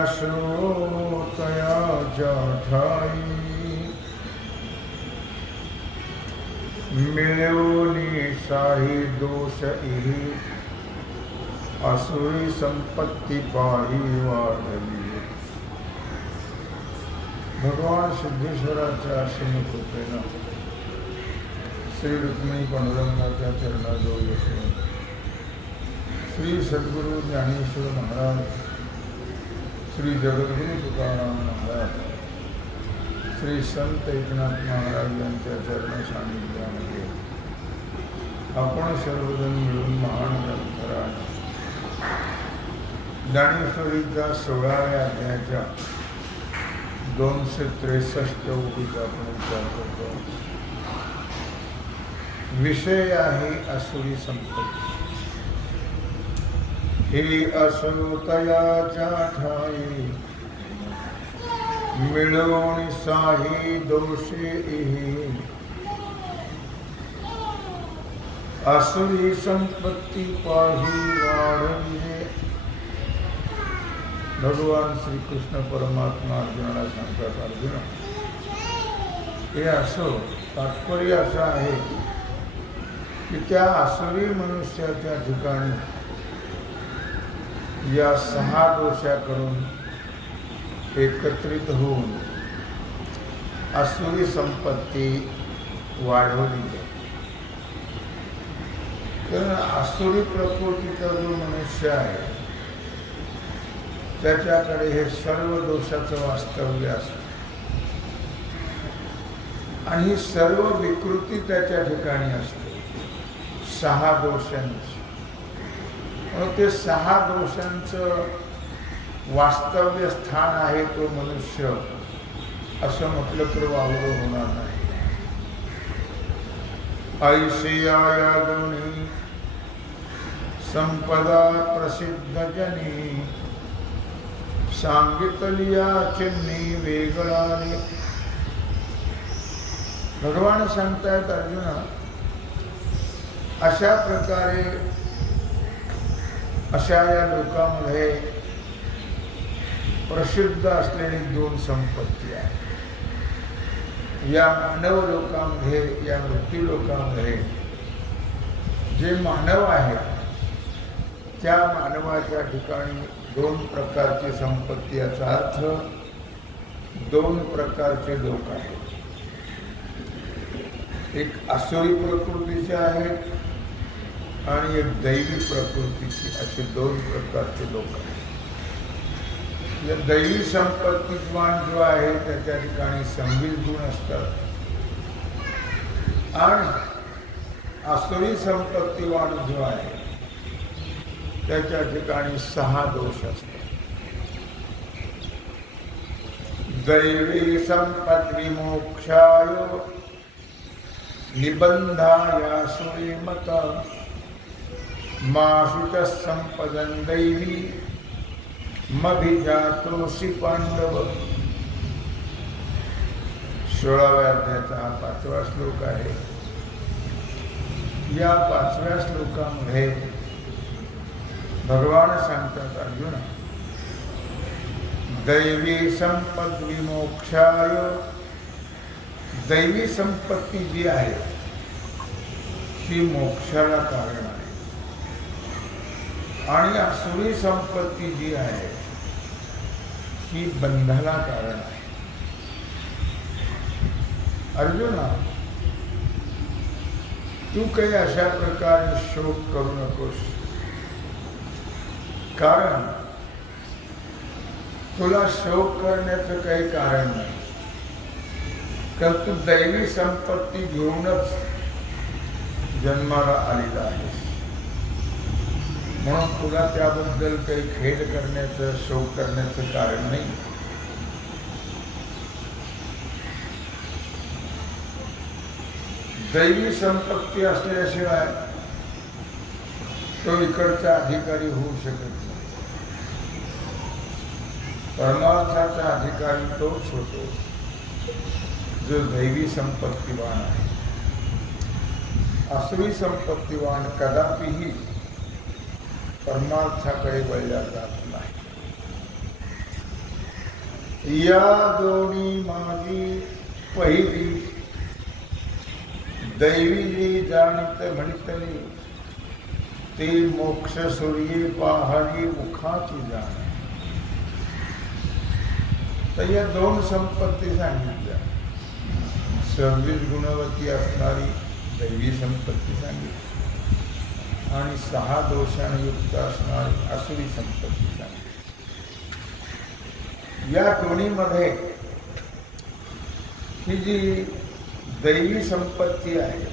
असोतया जाठाई मिळवणी साही दोष इही असुरी संपत्ती पाही वाढली. भगवान सिद्धेश्वराच्या आश्रम कृपेनं श्री रुक्मिणी पांडुरंगाच्या चरणाजवळ बसून श्री सद्गुरु ज्ञानेश्वर महाराज, श्री जगद्गुरु तुकाराम महाराज, श्री संत एकनाथ महाराज यांच्या चरण सानिध्यामध्ये आपण सर्वजण मिळून महान ग्रंथराज ज्ञानेश्वरीच्या 16व्या अध्यायाच्या 263 ओळीचा आपण विचार करतो. विषय आहे असुरी संपत्ती. ही असुतयाच्या ठाई मिळवणी साही दोषे इही असुरी संपत्ती पाही वाढविले. भगवान श्री कृष्ण परमात्मा अर्जुनाला सांगतात, अर्जुन हे असो तात्पर्य असं आहे की त्या असुरी मनुष्याच्या ठिकाणी या 6 दोषाकडून एकत्रित होऊन असुरी संपत्ती वाढवली जाते. कारण असुरी प्रकृतीचा जो मनुष्य आहे त्याच्याकडे हे सर्व दोषाचं वास्तव्य असतं आणि ही सर्व विकृती त्याच्या ठिकाणी असते 6 दोषांची. ते 6 दोषांचं वास्तव्य स्थान आहे तो मनुष्य असं म्हटलं तर वावरं होणार नाही. ऐशी या दोन्ही संपदा प्रसिद्ध जनी सांगितलिया चिन्नी वेगळाने. भगवान सांगतायत अर्जुना, अशा प्रकारे अशा या लोकांमध्ये प्रसिद्ध असलेली 2 संपत्ती आहे. या मानव लोकांमध्ये, या मृत्यू लोकांमध्ये जे मानव आहेत त्या मानवाच्या ठिकाणी 2 प्रकारची संपत्ती, याचा अर्थ 2 प्रकारचे लोक आहेत. एक असुरी प्रकृतीचे आहेत आणि एक दैवी प्रकृतीची, असे 2 प्रकारचे लोक आहेत. या दैवी संपत्तीवान जो आहे त्याच्या ठिकाणी 26 गुण असतात आणि असुरी संपत्तीवान जो आहे त्याच्या ठिकाणी 6 दोष असतात. दैवी संपत् विमोक्षाय निबंधाय सुरीमत माशुच संपदन दैवी मभिजातोषी पांडव. 16व्या अध्यायाचा हा 5वा श्लोक आहे. या 5व्या श्लोकामध्ये भगवान सांगतात, अर्जुन दैवी संपद विमोक्षाय, दैवी संपत्ती जी आहे ही मोक्षाला कारण आहे आणि असुरी संपत्ती जी आहे ही बंधाला कारण आहे. अर्जुना, तू काही अशा प्रकारे शोक करू नकोस, कारण तुला शोक करण्याचं काही कारण नाही. कारण तू दैवी संपत्ती घेऊनच जन्माला आलेला आहेस. म्हणून तुला त्याबद्दल काही खेद करण्याचं, शोक करण्याचं कारण नाही. दैवी संपत्ती असल्याशिवाय तो इकडचा अधिकारी होऊ शकत नाही. परमार्थाचा अधिकारी तोच होतो जो दैवी संपत्तीवान आहे. आसुरी संपत्तीवान कदापिही परमार्थाकडे वळला जात नाही. या दोन्ही माझी पहिली दैवी जी जाणीत म्हणतली ते मोक्ष सूर्ये पहाडी मुखाची जाण. तर या दोन संपत्ती सांगितल्या. 26 गुणवती असणारी दैवी संपत्ती सांगितली आणि 6 दोषाने युक्त असणारी आसुरी संपत्ती सांगितली. या दोन्हीमध्ये ही जी दैवी संपत्ती आहे,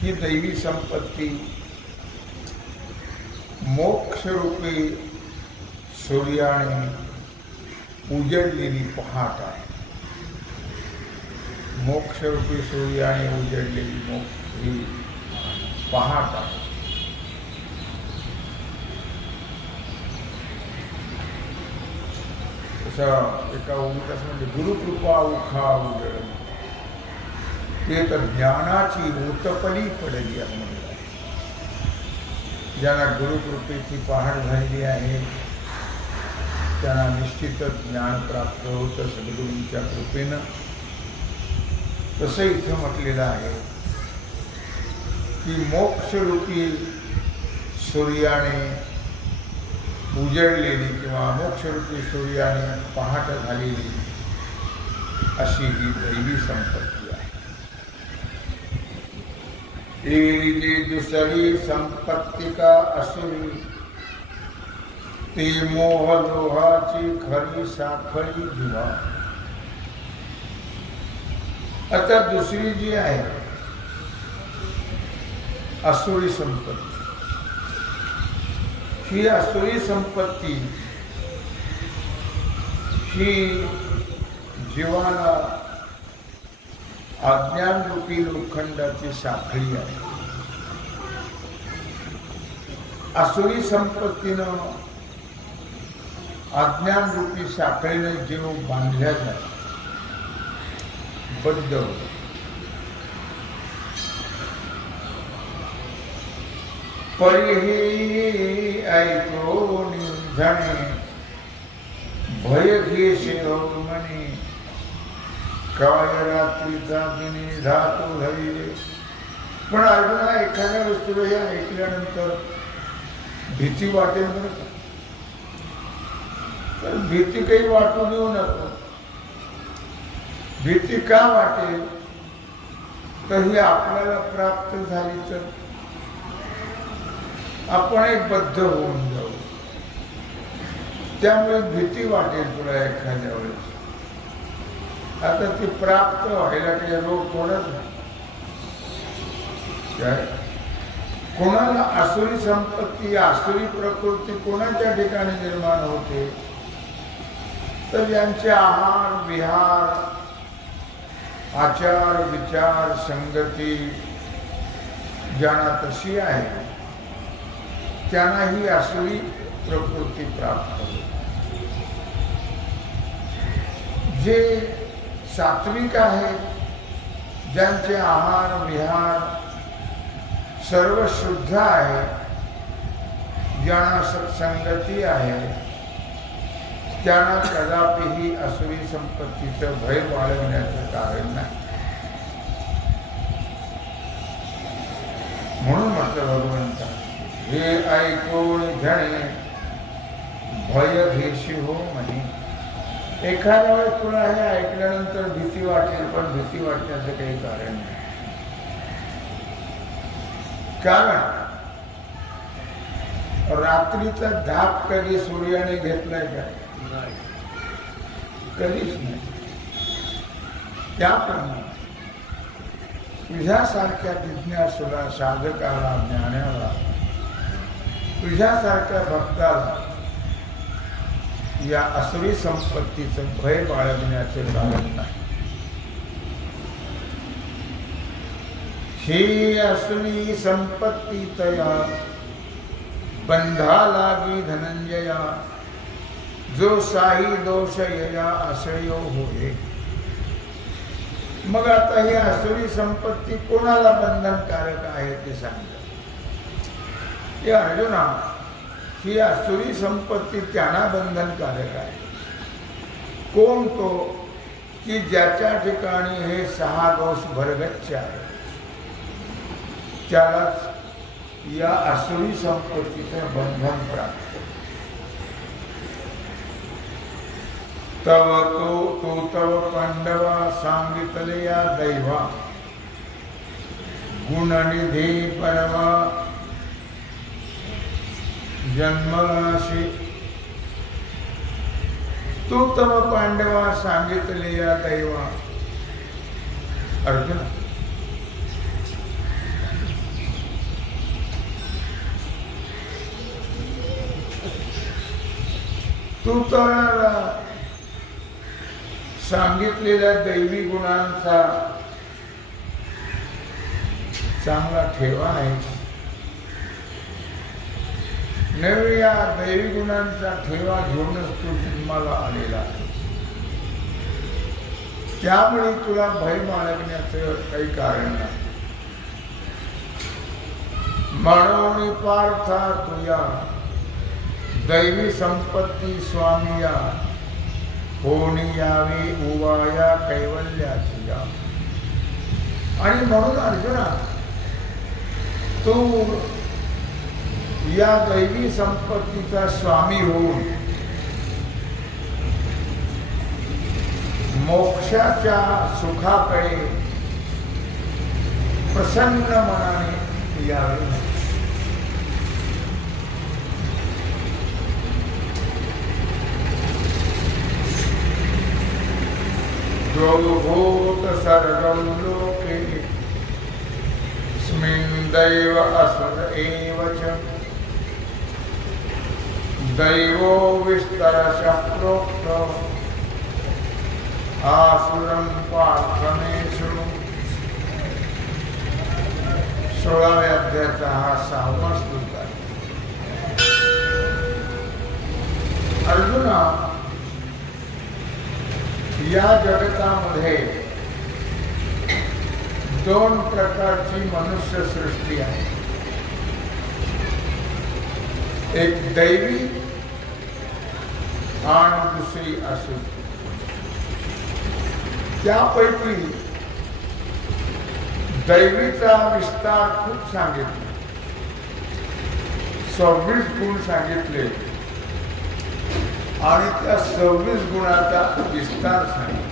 ही दैवी संपत्ती मोक्षरूपी सूर्याने उजळलेली पहाट आहे. मोक्षरूपी सूर्याने उजळलेली ही पहाट आहे. एका ओवीत म्हणजे गुरुकृपा उखा उजळ ते तर ज्ञानाची उत्पली पडली असं म्हणतात. ज्यांना गुरुकृपेची पहाट झालेली आहे त्यांना निश्चितच ज्ञान प्राप्त होतं सद्गुरूंच्या कृपेनं. तसं इथं म्हटलेलं आहे की मोक्षरूपी सूर्याने उजळलेली किंवा मोक्षरूपी सूर्याने पहाट झालेली अशी ही दैवी संपत्ती आहे. जी दुसरी संपत्ती का असुरी ती मोहलोहाची खरी साखळी जीवा. आता दुसरी जी आहे असुरी संपत्ती, ही असुरी संपत्ती ही जीवाला अज्ञानरूपी लोखंडाची साखळी आहे. असुरी संपत्तीनं अज्ञानरूपी साखळीनं जीव बांधल्या जातो, बद्ध होतो. परिही ऐको निर्धणे भय घेशे मने काय रात्रीचा दिने धातू धैर्य. पण अर्जुना एखाद्या वस्तूला हे ऐकल्यानंतर भीती वाटेल बरं का. तर भीती काही वाटू देऊ नको. भीती का वाटेल तर ही आपल्याला प्राप्त झाली तर आपण एक बद्ध होऊन जाऊ. त्यामुळे भीती वाटेल तुला एखाद्या वेळेस. आता ती प्राप्त व्हायला काही रोग कोणच नाही. काय कोणाला आसुरी संपत्ती, आसुरी प्रकृती कोणाच्या ठिकाणी निर्माण होते तर यांचे आहार विहार, आचार विचार, संगती ज्यांना तशी आहे त्यांना ही आसुरी प्रकृती प्राप्त होते. जे सात्विक आहेत, ज्यांचे आहार विहार सर्व शुद्ध आहे, ज्यांना सत्संगती आहे, त्यांना कदापिही आसुरी संपत्तीचं भय बाळगण्याचं कारण नाही. म्हणून म्हटलं भगवंता हे ऐकून घेणे भय घेशी हो म्हणे. एखाद्या वेळेस तुला हे ऐकल्यानंतर भीती वाटेल, पण भीती वाटण्याचं काही कारण नाही. कारण रात्रीचा धाप कधी सूर्याने घेतलाय का? कधीच नाही. त्याप्रमाणे तुझ्यासारख्या जिज्ञासूला, साधकाला, ज्ञानाला तुझ्यासारख्या भक्ताला या असुरी संपत्तीचं भय बाळगण्याचे कारण नाही. ही असुरी संपत्ती तया बंधा लागी धनंजया, जो साई दोष यया आश्रयो होय. मग आता ही असुरी संपत्ती कोणाला बंधनकारक आहे ते सांगतात. हे अर्जुना, ही असुरी संपत्ती त्यांना बंधनकारक आहे. कोण तो की ज्याच्या ठिकाणी हे 6 दोष भरगच्च आहे, त्यालाच या असुरी संपत्तीचं बंधन प्राप्त. तव तो तव पांडवा सांगितले या दैवा, गुणनिधी परवा जन्मराशी. तू तव पांडवा सांगितले या दैवा. अर्जुन, तू तर सांगितलेल्या दैवी गुणांचा चांगला ठेवा आहे. नव्हे, या दैवी गुणांचा ठेवा घेऊनच तू जन्माला आलेला आहे. त्यामुळे तुला भय बाळगण्याचं काही कारण नाही. म्हणून पार्था तुया दैवी संपत्ती स्वामिया, होणी यावी उवाया कैवल्याची या. आणि म्हणून अर्जुना, तू या दैवी संपत्तीचा स्वामी होऊन मोक्षाच्या सुखाकडे प्रसन्न मनाने यावे. भूत सर्वं लोके स्मिन् दैव असुर एव च, दैवो विस्तरशः प्रोक्त आसुरं पार्थ मे शृणु. 16व्या अध्यायाचा हा 6वा श्लोक आहे. अर्जुना, या जगतामध्ये 2 प्रकारची मनुष्य सृष्टी आहे. एक दैवी आणि दुसरी असुरी. त्यापैकी दैवीचा विस्तार खूप सांगितला, 26 गुण सांगितले आणि त्या 26 गुणाचा विस्तार सांगितला.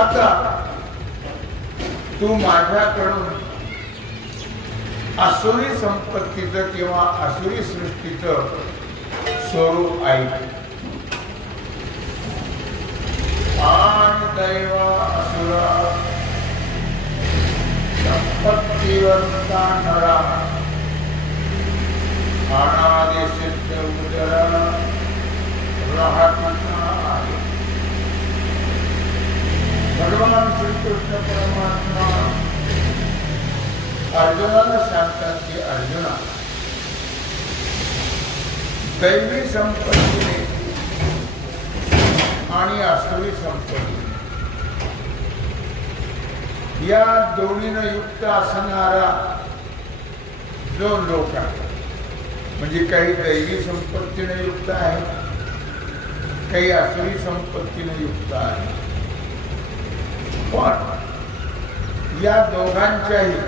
आता तू माझ्याकडून असुरी संपत्तीचं किंवा असुरी सृष्टीचं स्वरूप ऐक. आणि दैवा असुरा संपत्तीवंता नरा, अनादि सिद्ध उदरा राहता आहे. भगवान श्रीकृष्ण परमात्मा अर्जुनाला सांगतात की अर्जुना, दैवी संपत्तीने आणि असुरी संपत्ती या दोन्हीनं युक्त असणारा जो लोक आहे, म्हणजे काही दैवी संपत्तीने युक्त आहे, काही असुरी संपत्तीने युक्त आहे. पण या दोघांच्याही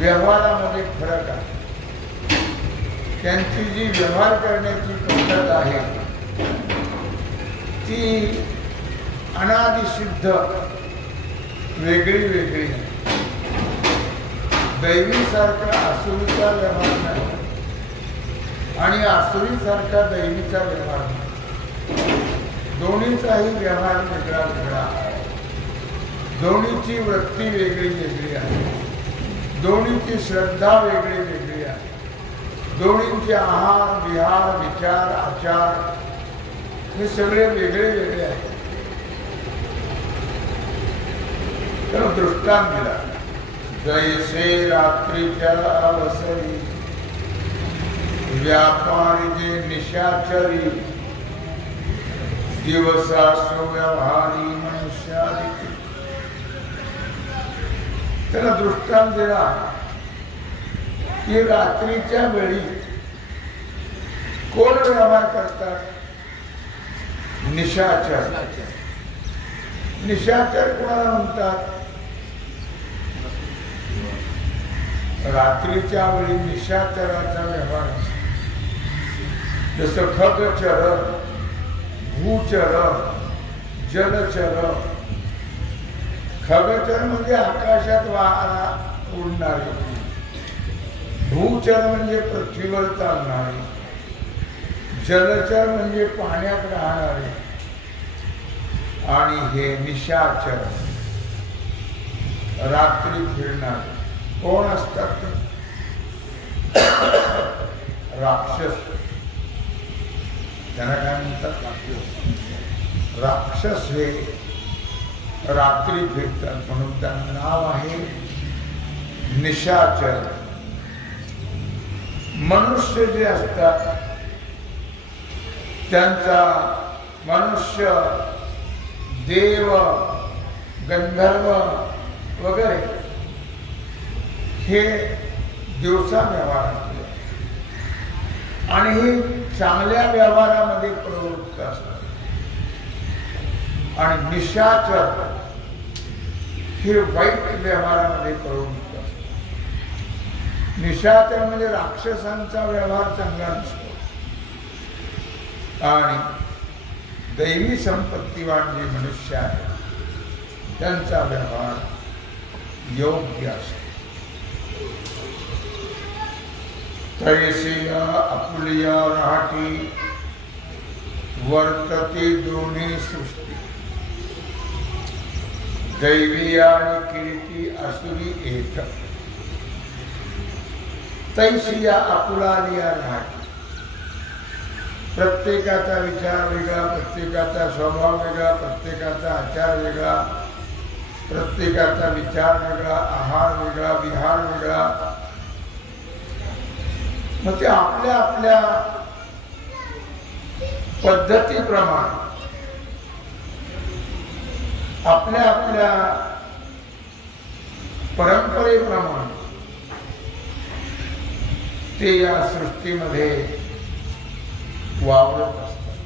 व्यवहारामध्ये फरक आहे. त्यांची जी व्यवहार करण्याची पद्धत आहे ती अनादिसिद्ध वेगळी वेगळी. दैवीसारखा असुरीचा व्यवहार नाही आणि असुरीसारखा दैवीचा व्यवहार नाही. दोन्हीचाही व्यवहार वेगळा वेगळा आहे. दोन्हीची वृत्ती वेगळी वेगळी आहे. दोन्हीची श्रद्धा वेगळी वेगळी आहे, दोन्हींचे आहार विहार विचार आचार हे सगळे वेगळे वेगळे आहेत. तर दृष्टांत दिला, जैसे रात्रीच्या अवसरी व्यापारी जे निशाचरी दिवसासो व्यवहारी मनुष्यादिती. त्याला दृष्टांत दिला की रात्रीच्या वेळी कोण व्यवहार करतात? निशाचर. निशाचर कोणाला म्हणतात? रात्रीच्या वेळी निशाचराचा व्यवहार, जसं खगचर, भूचर, जलचर. खगचर म्हणजे आकाशात उडणारे, भूचर म्हणजे पृथ्वीवर चालणारे, जलचर म्हणजे पाण्यात राहणारे, आणि हे निशाचर रात्री फिरणारे कोण असतात? राक्षस. त्यांना काय म्हणतात? राक्षस हे रात्री फिरतात म्हणून त्यांना नाव आहे निशाचर. मनुष्य जे असतात त्यांचा मनुष्य देव गंधर्व वगैरे हे दिवसा व्यवहार असले आणि हे चांगल्या व्यवहारामध्ये प्रवृत्त असतात, आणि निशाचर हे वाईट व्यवहारामध्ये प्रवृत्त असतात. निशाचर म्हणजे राक्षसांचा व्यवहार चांगला नसतो, आणि दैवी संपत्तीवान जे मनुष्य आहे त्यांचा व्यवहार योग्य असतो. तैसे आपुलिया राहटी वर्तते दोन्ही सृष्टी, दैवी आणि कीर्ती असुरी एक. तैसिया आपुलालिया राहटी. प्रत्येकाचा विचार वेगळा, प्रत्येकाचा स्वभाव वेगळा, प्रत्येकाचा आचार वेगळा, प्रत्येकाचा विचार वेगळा, आहार वेगळा, विहार वेगळा. मग ते आपल्या आपल्या पद्धतीप्रमाणे, आपल्या आपल्या परंपरेप्रमाणे ते या सृष्टीमध्ये वावरत असतात.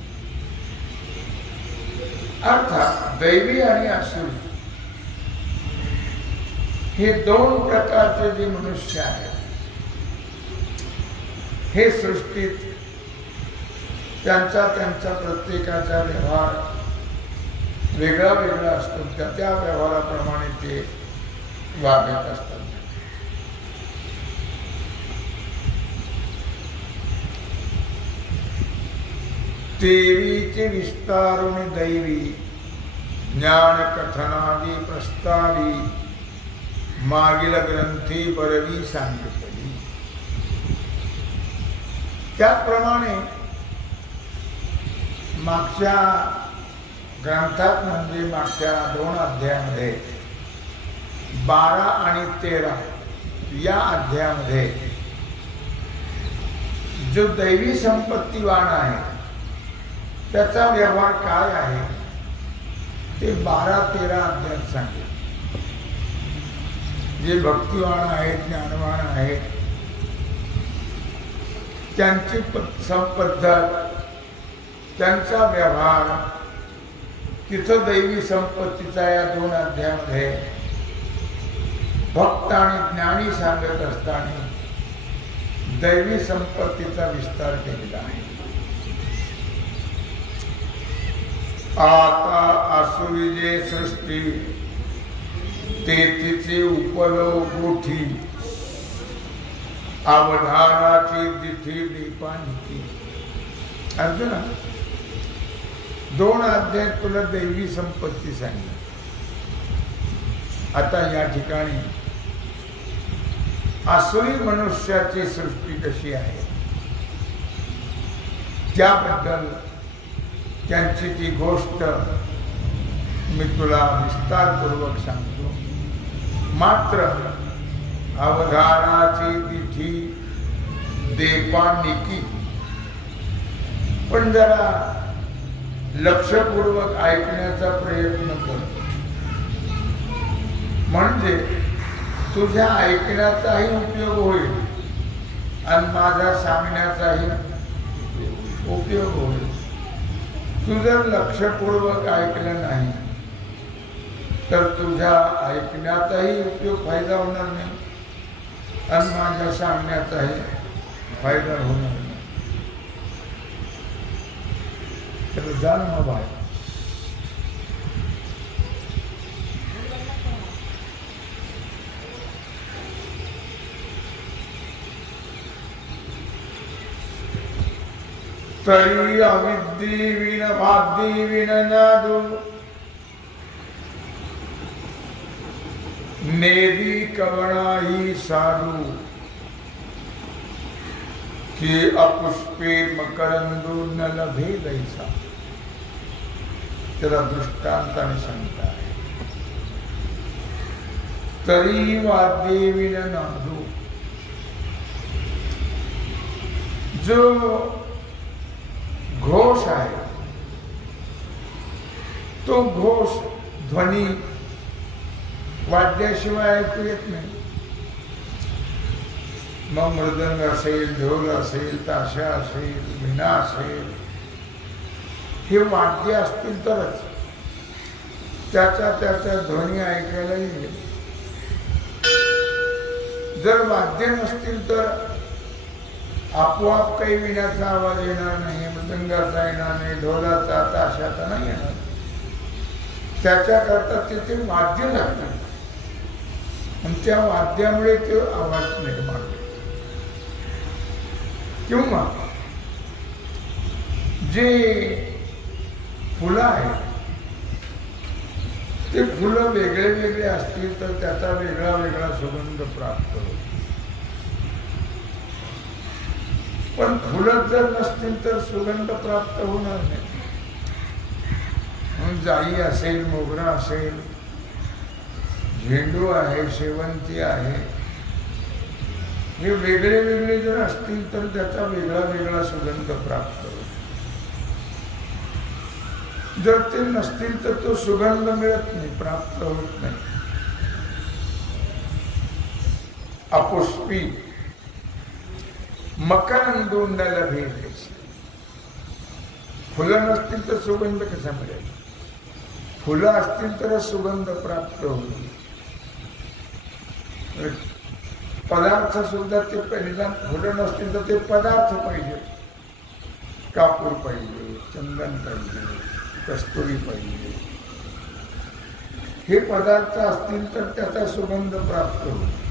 अर्थात दैवी आणि आसुरी हे दोन प्रकारचे जे मनुष्य आहेत हे सृष्टीत त्यांचा प्रत्येकाचा व्यवहार वेगळा वेगळा असतो. त्या व्यवहाराप्रमाणे ते वागत असतात. तेवीचे विस्तारुणी दैवी ज्ञान कथनादी प्रस्तावी मागील ग्रंथी बरवी सांगितली. त्याप्रमाणे मागच्या ग्रंथात म्हणजे मागच्या 2 अध्यायामध्ये 12 आणि 13 या अध्यायामध्ये जो दैवी संपत्तीवान आहे त्याचा व्यवहार काय आहे ते 12-13 अध्यायात सांगितले. जे भक्तिवान आहेत, ज्ञानवान आहेत, त्यांची पद्धत, त्यांचा व्यवहार, तिथं दैवी संपत्तीचा या 2 अध्यायामध्ये भक्त आणि ज्ञानी सांगत असताना दैवी संपत्तीचा विस्तार केलेला आहे. आता आसुरी जे सृष्टी तेथीचे उपलो गोठी अवधानाची दिठी दीपांची. अर्जुना 2 अध्यायात तुला दैवी संपत्ती सांगितली. आता या ठिकाणी आसुरी मनुष्याची सृष्टी कशी आहे त्याबद्दल त्यांची ती गोष्ट मी तुला विस्तारपूर्वक सांगतो. मात्र अवधानाची तिथी देपानिकी, पण जरा लक्षपूर्वक ऐकण्याचा प्रयत्न कर, म्हणजे तुझ्या ऐकण्याचाही उपयोग होईल आणि माझा सांगण्याचाही उपयोग होईल. तू जर लक्षपूर्वक ऐकलं नाही तर तुझ्या ऐकण्याचाही उपयोग फायदा होणार नाही आणि माझ्या सांगण्याचाही फायदा होणार नाही. तर जा ना बाय. तरी अविद्यी विन भाग्यी विन नादू नेदी कवणाई साधू कि अपुष्पे मकरंदू न लभे दैसा. त्याला दृष्टांताने सांगता आहे. तरी वाद्ये विन नादू, जो घोष आहे तो घोष ध्वनी वाद्याशिवाय ऐकू येत नाही. मग मृदंग असेल, ढोल असेल, ताशा असेल, वीणा असेल, हे वाद्य असतील तरच त्याचा ध्वनी ऐकायला येईल. जर वाद्य नसतील तर आपोआप काही विण्याचा आवाज येणार नाही, मृदंगाचा येणार नाही, ढोलाचा, ताशाचा नाही येणार. त्याच्याकरता तिथे वाद्य लागतात आणि त्या वाद्यामुळे ते आवाज निर्माण होतो. किंवा जे फुलं आहेत ते फुलं वेगळे वेगळे असतील तर त्याचा वेगळा वेगळा सुगंध प्राप्त होतो. पण फुलं जर नसतील तर सुगंध प्राप्त होणार नाही. म्हणून जाई असेल, मोगरा असेल, झेंडू आहे, शेवंती आहे, हे वेगळे वेगळे जर असतील तर त्याचा वेगळा वेगळा सुगंध प्राप्त होतो. जर ते नसतील तर तो सुगंध मिळत नाही, प्राप्त होत नाही. अपुष्पी मकरंदू न लभे दैसा. फुलं नसतील तर सुगंध कसा मिळेल? फुलं असतील तर सुगंध प्राप्त होईल. पदार्थ सुद्धा ते पहिला फुलं नसतील तर ते पदार्थ पाहिजे. कापूर पाहिजे, चंदन पाहिजे, कस्तुरी पाहिजे. हे पदार्थ असतील तर त्याचा सुगंध प्राप्त होईल.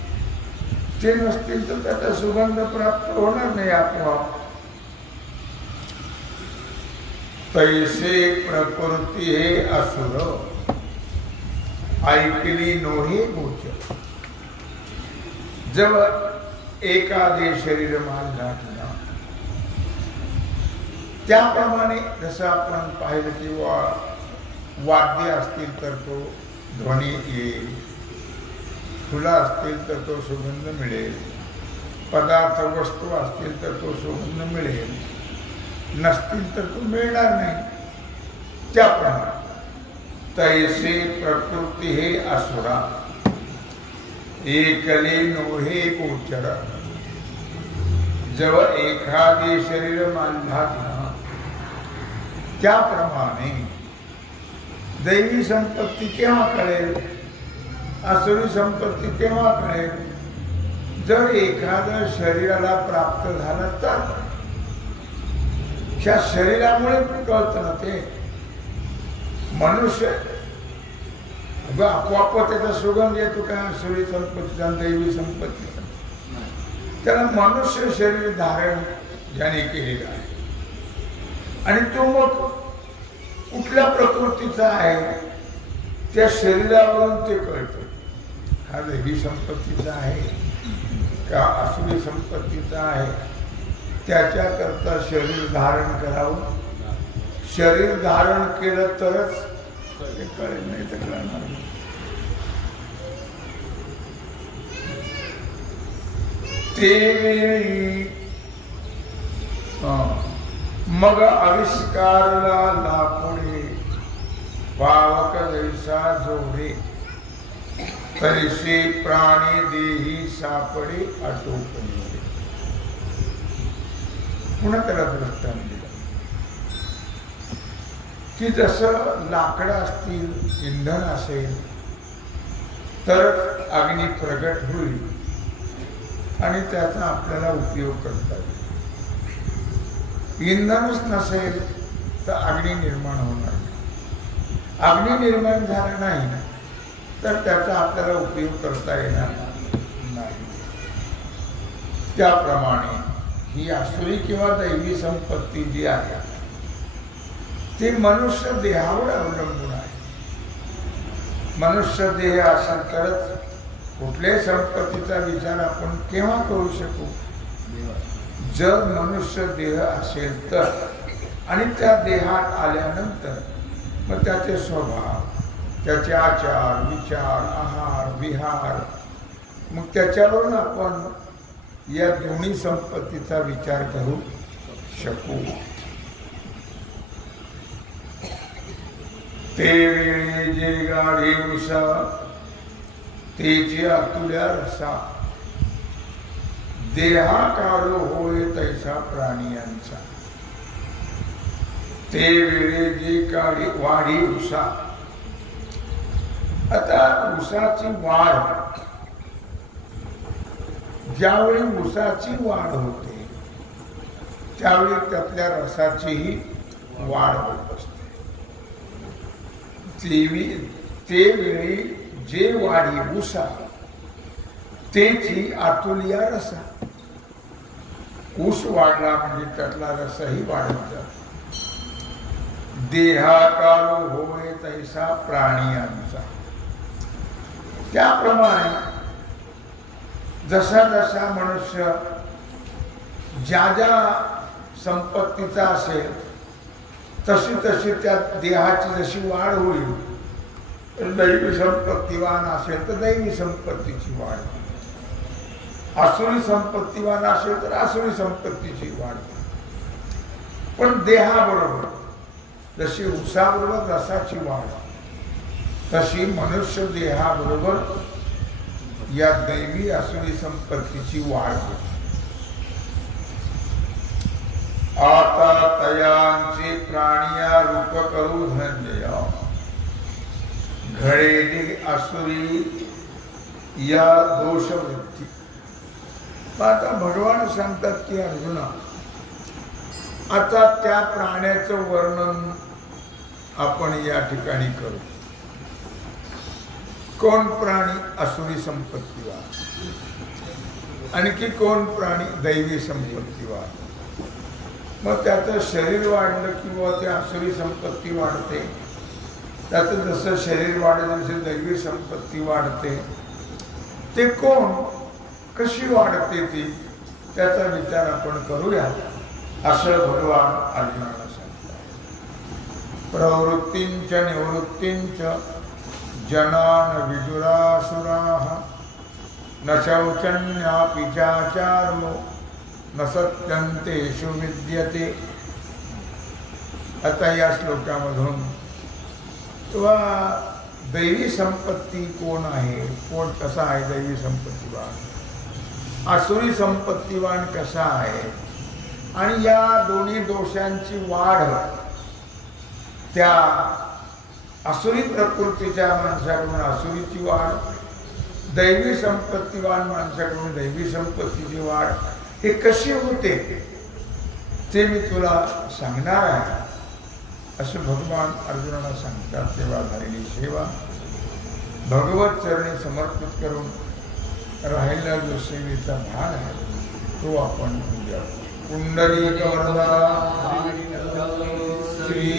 ते नसतील तर त्याचा सुगंध प्राप्त होणार नाही आपोआप. तैसे प्रकृती हे असुर ऐकली नोहे गोचर. जब एखादे शरीर माल घातला त्याप्रमाणे जसं आपण पाहिलं की वाद्य असतील तर तो ध्वनी येईल, फुलं असतील तर तो सुगंध मिळेल, पदार्थ वस्तू असतील तर तो सुगंध मिळेल, नसतील तर तो मिळणार नाही. त्याप्रमाणे तैसे प्रकृती हे असुरा एकले नोहे गोचर. जेव्हा एखादे शरीर मानधात त्याप्रमाणे दैवी संपत्ती केव्हा कळेल, आसुरी संपत्ती केव्हा कळेल? जर एखादं शरीराला प्राप्त झालं तर. त्या शरीरामुळे कळतं ना ते. मनुष्य आपोआप त्याचा सुगंध येतो का आसुरी संपत्तीचा, दैवी संपत्तीचा? त्याला मनुष्य शरीर धारण ज्याने केलेलं आहे आणि तो मग कुठल्या प्रकृतीचा आहे त्या शरीरावरून ते कळतं. हा दैवी संपत्तीचा आहे का असुरी संपत्तीचा आहे त्याच्याकरता शरीर धारण करावं. शरीर धारण केलं तरच ते कळेल, नाही तर कळणार नाही. ते मग आविष्कारला लापुडे पावक जैसा जोडे तैसे प्राणी देही सापडे आटोपणे. पुन्हा त्याला दृष्टांत दिलं की जसं लाकडं असतील, इंधन असेल तर अग्नी प्रगट होईल आणि त्याचा आपल्याला उपयोग करता येईल. इंधनच नसेल तर अग्नी निर्माण होणार नाही. अग्नी निर्माण झाला नाही तर त्याचा आपल्याला उपयोग करता येणार नाही. त्याप्रमाणे ही आसुरी किंवा दैवी संपत्ती जी आहे ती मनुष्य देहावर अवलंबून आहे. मनुष्य देह असेल तरच कुठल्याही संपत्तीचा विचार आपण केव्हा करू शकू. जर मनुष्य देह असेल तर, आणि त्या देहात आल्यानंतर मग त्याचे स्वभाव, त्याचे आचार विचार, आहार विहार, मग त्याच्यावरून आपण या दोन्ही संपत्तीचा विचार करू शकू. ते वेळे जे गाढे उषा तेची आतुल्या रसा देहाकारो होय तैसा प्राणियांचा. ते वेळे जे काढी वाढी उषा. आता उसाची वाढ, ज्यावेळी उसाची वाढ होते त्यावेळी त्यातल्या रसाचीही वाढ होत असते. ते वेळी जे वाढी उषा तेची आतुलिया रसा. ऊस वाढला म्हणजे त्यातला रसही वाढत जातो. देहाकारो होय तैसा प्राणियांचा. त्याप्रमाणे जसा जसा मनुष्य ज्या ज्या संपत्तीचा असेल तशी तशी त्या देहाची जशी वाढ होईल, दैवी संपत्तीवान असेल तर दैवी संपत्तीची वाढ, आसुरी संपत्तीवान असेल तर आसुरी संपत्तीची वाढ. पण देहाबरोबर जशी उसाबरोबर रसाची वाढ तशी मनुष्य देहाबरोबर या दैवी आसुरी संपत्तीची वाढ होते. आता तयांचे प्राणिया रूप करू धन्य घडेली आसुरी या दोषवृत्ती. आता भगवान सांगतात की अर्जुना, आता त्या प्राण्याचं वर्णन आपण या ठिकाणी करू. कोण प्राणी आसुरी संपत्तीवान, आणखी कोण प्राणी दैवी संपत्तीवान. मग त्याचं शरीर वाढलं किंवा ते आसुरी संपत्ती वाढते. त्याचं जसं शरीर वाढलं तसे दैवी संपत्ती वाढते. ते कोण, कशी वाढते ती, त्याचा विचार आपण करूया असं भगवान अर्जुनाला सांगतात. प्रवृत्तींच निवृत्तींच जनान विदुरासुराः न शौचन्यापि चाचारो न सत्यन्तेषु विद्यते. आता या श्लोकामधून किंवा दैवी संपत्ती कोण आहे, कोण कसा आहे दैवी संपत्तीवान, आसुरी संपत्तीवान कसा आहे, आणि या दोन्ही दोषांची वाढ त्या आसुरी प्रकृतीच्या माणसाकडून आसुरीची वाढ, दैवी संपत्तीवान माणसाकडून दैवी संपत्तीची वाढ हे कशी होते ते मी तुला सांगणार आहे असं भगवान अर्जुनाला सांगतात. तेव्हा झालेली सेवा भगवत चरणी समर्पित करून राहिलेला जो सेवेचा भाग आहे तो आपण उद्या. पुंडरीक वरदा श्री